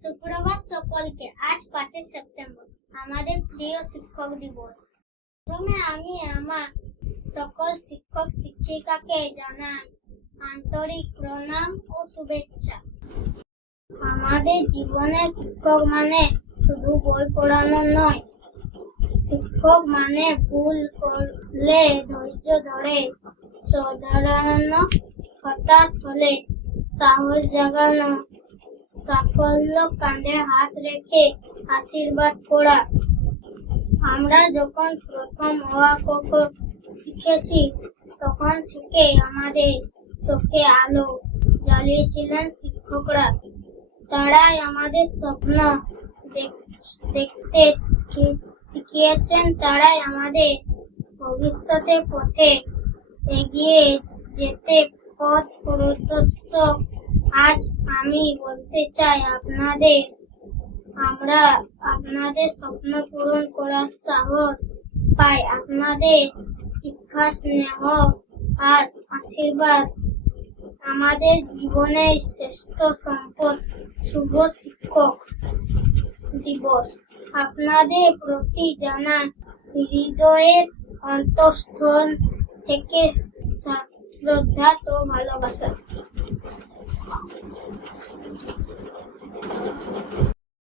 সুপ্রভাত সকলকে। আজ 5 সেপ্টেম্বর, আমাদের প্রিয় শিক্ষক দিবস। প্রথমে আমি আমার সকল শিক্ষক শিক্ষিকাকে জানাই আন্তরিক প্রণাম ও শুভেচ্ছা। আমাদের জীবনে শিক্ষক মানে শুধু বই পড়ানো নয়, শিক্ষক মানে ভুল করলে ধৈর্য ধরে শোধরানো, হতাশ হলে সাহস জাগানো, সাফল্য কাঁধে হাত রেখে আশীর্বাদ করা। আমরা যখন প্রথম অ আ ক খ শিখেছি, তখন থেকে আমাদের চোখে আলো জ্বালিয়েছিলেন শিক্ষকরা। তারাই আমাদের স্বপ্ন দেখতে শিখিয়েছেন, তারাই আমাদের ভবিষ্যতের পথে এগিয়ে যেতে পথ প্রদর্শক। আজ আমি বলতে চাই আমরা আপনাদের স্বপ্ন পূরণ করার সাহস পাই। আপনাদের শিক্ষা, স্নেহ আর আশীর্বাদ আমাদের জীবনের শ্রেষ্ঠ সম্পদ। শুভ শিক্ষক দিবস। আপনাদের প্রতি জানাই হৃদয়ের অন্তঃস্থল থেকে শ্রদ্ধা ও ভালোবাসা।